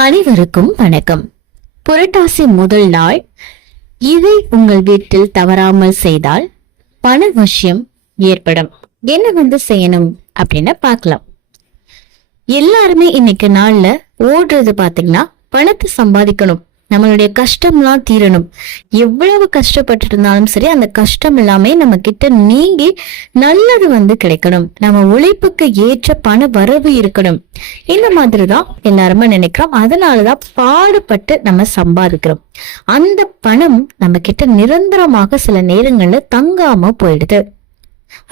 அனைவருக்கும் வணக்கம். புரட்டாசி முதல் நாள் இதை உங்கள் வீட்டில் தவறாமல் செய்தால் பண வசியம் ஏற்படும். என்ன செய்யணும் அப்படின்னு பார்க்கலாம். எல்லாருமே இன்னைக்கு நாள்ல ஓடுறது பாத்தீங்கன்னா பணத்தை சம்பாதிக்கணும், நம்மளுடைய கஷ்டம்லாம் தீரணும். எவ்வளவு கஷ்டப்பட்டு இருந்தாலும் சரி, அந்த கஷ்டம் எல்லாமே நம்ம கிட்ட நீங்கி நல்லது கிடைக்கணும், நம்ம உழைப்புக்கு ஏற்ற பண வரவு இருக்கணும். இந்த மாதிரிதான் எல்லாருமே நினைக்கிறோம். அதனாலதான் பாடுபட்டு நம்ம சம்பாதிக்கிறோம். அந்த பணம் நம்ம கிட்ட நிரந்தரமாக சில நேரங்கள்ல தங்காம போயிடுது.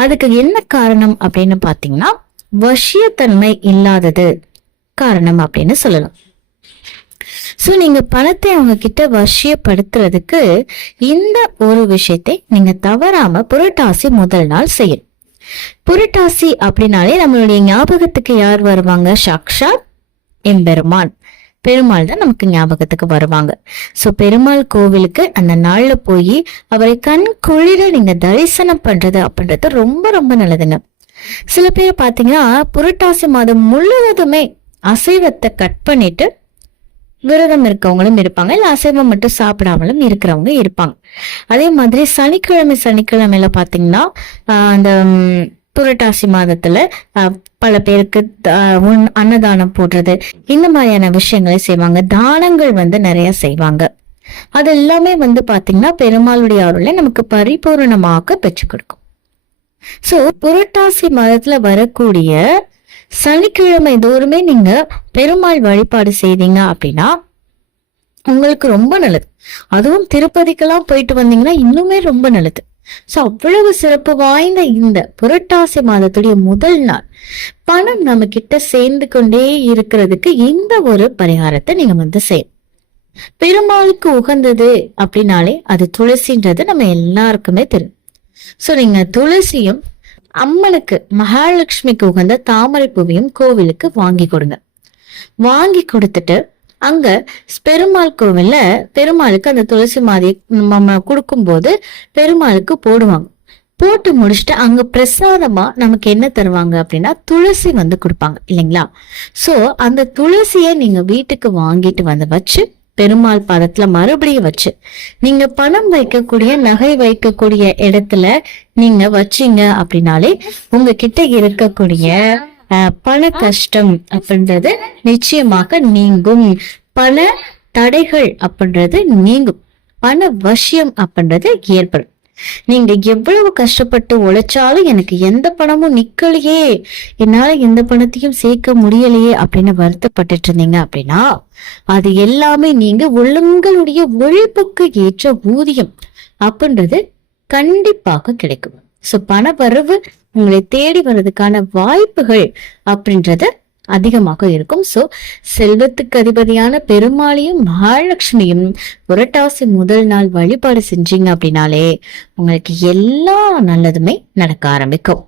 அதுக்கு என்ன காரணம் அப்படின்னு பாத்தீங்கன்னா, வசியத்தன்மை இல்லாதது காரணம் அப்படின்னு சொல்லலாம். சோ நீங்க பணத்தை அவங்க கிட்ட வசியப்படுத்துறதுக்கு இந்த ஒரு விஷயத்தை நீங்க தவறாம புரட்டாசி முதல் நாள் செய்யணும். புரட்டாசி அப்படின்னாலே நம்மளுடைய ஞாபகத்துக்கு யார் வருவாங்க? சாக்ஷாத் எம்பெருமான், பெருமாள் தான் நமக்கு ஞாபகத்துக்கு வருவாங்க. சோ பெருமாள் கோவிலுக்கு அந்த நாள்ல போய் அவரை கண் குளிர நீங்க தரிசனம் பண்றது அப்படின்றது ரொம்ப ரொம்ப நல்லதுங்க. சில பேர் பாத்தீங்கன்னா புரட்டாசி மாதம் முழுவதுமே அசைவத்தை கட் பண்ணிட்டு விரதம் இருக்கவங்களும் இருப்பாங்க, இல்ல அசைவம் மட்டும் சாப்பிடாமலும் இருக்கிறவங்க இருப்பாங்க. அதே மாதிரி சனிக்கிழமையில பாத்தீங்கன்னா அந்த புரட்டாசி மாதத்துல பல பேருக்கு அன்னதானம் போடுறது, இந்த மாதிரியான விஷயங்களை செய்வாங்க. தானங்கள் நிறைய செய்வாங்க. அது எல்லாமே பாத்தீங்கன்னா பெருமாளுடைய அருளை நமக்கு பரிபூர்ணமாக பெற்று கொடுக்கும். சோ புரட்டாசி மாதத்துல வரக்கூடிய சனிக்கிழமை தோறுமே நீங்க பெருமாள் வழிபாடு செய்தீங்க அப்படின்னா உங்களுக்கு ரொம்ப நல்லது. அதுவும் திருப்பதிக்கெல்லாம் போயிட்டு வந்தீங்கன்னா இன்னுமே ரொம்ப நல்லது. சோ அவ்வளவு சிறப்பு வாய்ந்த இந்த புரட்டாசி மாதத்துடைய முதல் நாள் பணம் நம்ம கிட்ட சேர்ந்து கொண்டே இருக்கிறதுக்கு இந்த ஒரு பரிகாரத்தை நீங்க செய்யணும். பெருமாளுக்கு உகந்தது அப்படின்னாலே அது துளசின்றது நம்ம எல்லாருக்குமே தெரியும். சோ நீங்க துளசியும் அம்மனுக்கு மகாலட்சுமிக்கு உகந்த தாமரை பூவையும் கோவிலுக்கு வாங்கி கொடுங்க. வாங்கி கொடுத்துட்டு அங்க பெருமாள் கோவில்ல பெருமாளுக்கு அந்த துளசி மாதிரி நம்ம கொடுக்கும் போது பெருமாளுக்கு போடுவாங்க. போட்டு முடிச்சுட்டு அங்க பிரசாதமா நமக்கு என்ன தருவாங்க அப்படின்னா துளசி கொடுப்பாங்க இல்லைங்களா? சோ அந்த துளசிய நீங்க வீட்டுக்கு வாங்கிட்டு வச்சு பெருமாள் பாதத்துல மறுபடியும் வச்சு நீங்க பணம் வைக்கக்கூடிய நகை வைக்கக்கூடிய இடத்துல நீங்க வச்சீங்க அப்படின்னாலே உங்ககிட்ட இருக்கக்கூடிய பண கஷ்டம் அப்படின்றது நிச்சயமாக நீங்கும். பண தடைகள் அப்படின்றது நீங்கும். பண வசியம் அப்படின்றது ஏற்படும். நீங்க எவ்வளவு கஷ்டப்பட்டு உழைச்சாலும் எனக்கு எந்த பணமும் நிக்கலையே, என்னால எந்த பணத்தையும் சேர்க்க முடியலையே அப்படின்னு வருத்தப்பட்டுட்டு இருந்தீங்க அப்படின்னா அது எல்லாமே நீங்க உங்களுடைய உழைப்புக்கு ஏற்ற ஊதியம் அப்படின்றது கண்டிப்பாக கிடைக்கும். சோ பண வரவு உங்களை தேடி வர்றதுக்கான வாய்ப்புகள் அப்படின்றது அதிகமாக இருக்கும். சோ செல்வத்துக்கு அதிபதியான பெருமாளையும் மகாலட்சுமியும் புரட்டாசி முதல் நாள் வழிபாடு செஞ்சீங்க அப்படின்னாலே உங்களுக்கு எல்லா நல்லதுமே நடக்க ஆரம்பிக்கும்.